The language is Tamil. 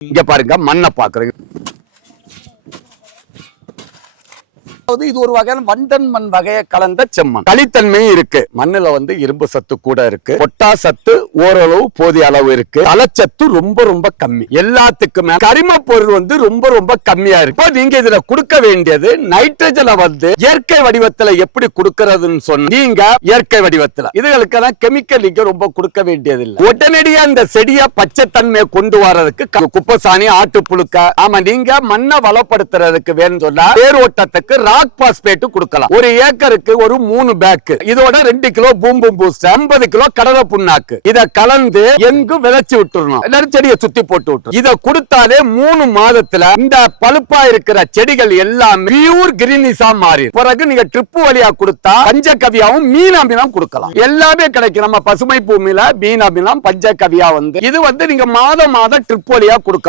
இங்க பாருங்க மண்ணை பாக்குறது அதாவது இது ஒரு வகையான வண்டன் மண் வகையை கலந்த செம்மண். களித்தன்மையும் இருக்கு. மண்ணுல வந்து இரும்பு சத்து கூட இருக்கு. பொட்டா சத்து ஓரளவு போதிய அளவு இருக்கு. தலச்சத்து ரொம்ப ரொம்ப கம்மி. எல்லாத்துக்குமே கரிம பொருள் வந்து ரொம்ப ரொம்ப கம்மியா இருக்கு. நீங்க இதுல கொடுக்க வேண்டியது நைட்ரஜனை வந்து இயற்கை வடிவத்துல எப்படி கொடுக்கறதுன்னு சொன்ன நீங்க இயற்கை வடிவத்துல. இதுகளுக்கெல்லாம் கெமிக்கல் நீங்க ரொம்ப கொடுக்க வேண்டியது இல்ல உடனடியா இந்த செடிய பச்சைத்தன்மையை கொண்டு வர்றதுக்கு க- குப்பசாணி ஆட்டு புழுக்க ஆமா நீங்க மண்ணை வளப்படுத்துறதுக்கு வேணும்னு சொன்னா பேரோட்டத்துக்கு ராக் பாஸ்பேட் கொடுக்கலாம். ஒரு ஏக்கருக்கு ஒரு மூணு பேக் இதோட ரெண்டு கிலோ பூம்பும் பூஸ்ட் ஐம்பது கிலோ கடலை புண்ணாக்கு இத கலந்து எங்கு விதைச்சு விட்டுறணும்? எல்லாரும் செடியை சுத்தி போட்டு விட்டுரும் இத கொடுத்தாலே மூணு மாதத்துல இந்த பழுப்பா இருக்கிற செடிகள் எல்லாம் பியூர் கிரீனிஸா மாறி பிறகு நீங்க ட்ரிப்பு வழியா கொடுத்தா பஞ்சகவியாவும் மீனாமிலாம் கொடுக்கலாம். எல்லாமே கிடைக்கும். நம்ம பசுமை பூமியில மீனாமிலாம் பஞ்சகவியா வந்து இது வந்து நீங்க மாதம் மாதம் ட்ரிப் வழியா கொடுக்கலாம்.